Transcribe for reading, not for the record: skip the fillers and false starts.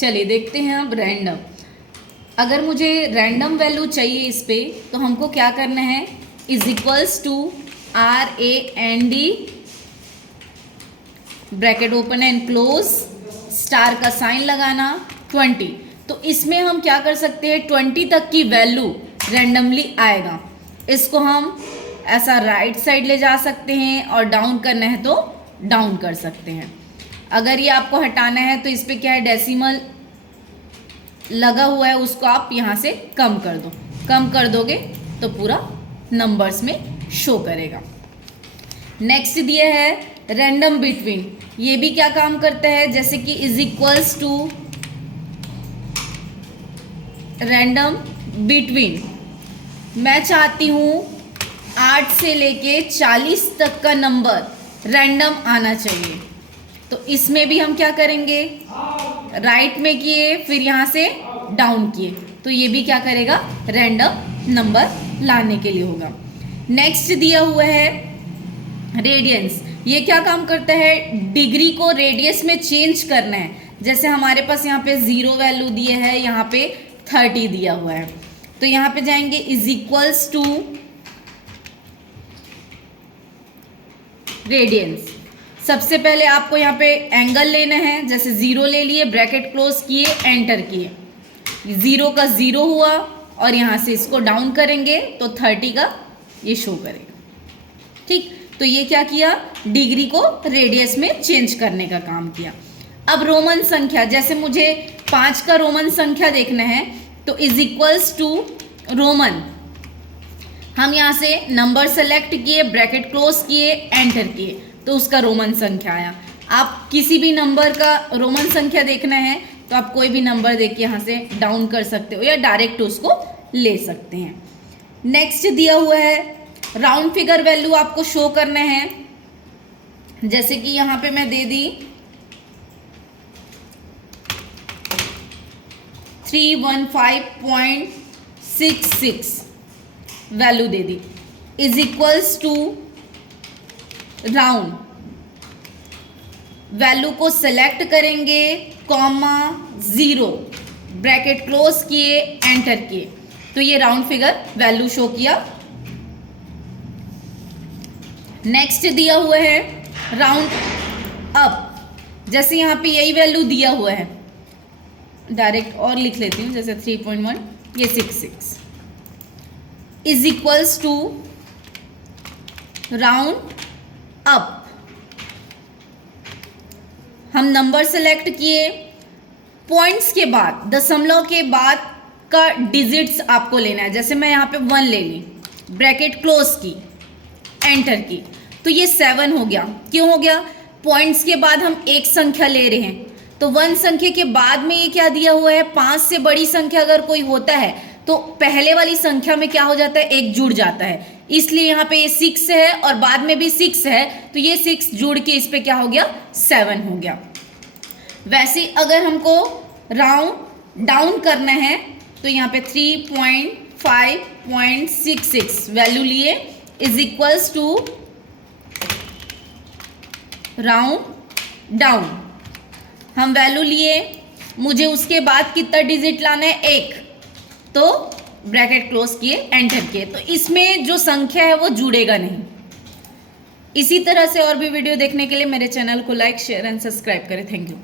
चलिए देखते हैं अब रैंडम। अगर मुझे रैंडम वैल्यू चाहिए इस पे तो हमको क्या करना है, is equals to RAND bracket open and close, star का साइन लगाना 20। तो इसमें हम क्या कर सकते हैं, 20 तक की वैल्यू रैंडमली आएगा। इसको हम ऐसा राइट साइड ले जा सकते हैं और डाउन करना है तो डाउन कर सकते हैं। अगर ये आपको हटाना है तो इस पर क्या है, डेसिमल लगा हुआ है, उसको आप यहाँ से कम कर दो। कम कर दोगे तो पूरा नंबर्स में शो करेगा। नेक्स्ट दिया है रैंडम बिटवीन। ये भी क्या काम करता है, जैसे कि is equals to random between. मैं चाहती हूँ 8 से लेके 40 तक का नंबर रैंडम आना चाहिए। तो इसमें भी हम क्या करेंगे, राइट में किए फिर यहाँ से डाउन किए, तो ये भी क्या करेगा, रैंडम नंबर लाने के लिए होगा। नेक्स्ट दिया हुआ है रेडियंस। ये क्या काम करता है, डिग्री को रेडियस में चेंज करना है। जैसे हमारे पास यहाँ पे 0 वैल्यू दिए है, यहाँ पे 30 दिया हुआ है, तो यहाँ पे जाएंगे इज इक्वल्स टू रेडियंस। सबसे पहले आपको यहाँ पे एंगल लेना है, जैसे 0 ले लिए, ब्रैकेट क्लोज किए, एंटर किए, 0 का 0 हुआ और यहाँ से इसको डाउन करेंगे तो 30 का ये शो करेगा। ठीक, तो ये क्या किया, डिग्री को रेडियस में चेंज करने का काम किया। अब रोमन संख्या, जैसे मुझे 5 का रोमन संख्या देखना है तो इज इक्वल्स टू रोमन। हम यहाँ से नंबर सेलेक्ट किए, ब्रैकेट क्लोज किए, एंटर किए, तो उसका रोमन संख्या आया। आप किसी भी नंबर का रोमन संख्या देखना है तो आप कोई भी नंबर देख के यहाँ से डाउन कर सकते हो या डायरेक्ट उसको ले सकते हैं। नेक्स्ट दिया हुआ है राउंड फिगर वैल्यू आपको शो करना है। जैसे कि यहाँ पे मैं दे दी 315.66 वैल्यू दे दी, is equals to round. Value को सेलेक्ट करेंगे, कॉमा 0, ब्रैकेट क्लोज किए, एंटर किए, तो ये राउंड फिगर वैल्यू शो किया। नेक्स्ट दिया हुआ है राउंड अप। जैसे यहाँ पे यही वैल्यू दिया हुआ है, डायरेक्ट और लिख लेती हूँ, जैसे 3.1, ये 66 is equals to round up. हम नंबर सेलेक्ट किए, पॉइंट्स के बाद, दशमलव के बाद का डिजिट्स आपको लेना है। जैसे मैं यहाँ पे 1 ले ली, ब्रैकेट क्लोज की, एंटर की, तो ये 7 हो गया। क्यों हो गया, पॉइंट्स के बाद हम एक संख्या ले रहे हैं, तो 1 संख्या के बाद में ये क्या दिया हुआ है, 5 से बड़ी संख्या अगर कोई होता है तो पहले वाली संख्या में क्या हो जाता है, 1 जुड़ जाता है। इसलिए यहाँ पे ये 6 है और बाद में भी 6 है, तो ये 6 जुड़ के इस पे क्या हो गया, 7 हो गया। वैसे अगर हमको राउंड डाउन करना है तो यहाँ पे 3.5.66 वैल्यू लिए, is equals to round down. हम वैल्यू लिए, मुझे उसके बाद कितना डिजिट लाना है, 1, तो ब्रैकेट क्लोज किए, एंटर किए, तो इसमें जो संख्या है वो जुड़ेगा नहीं। इसी तरह से और भी वीडियो देखने के लिए मेरे चैनल को लाइक, शेयर एंड सब्सक्राइब करें। Thank you.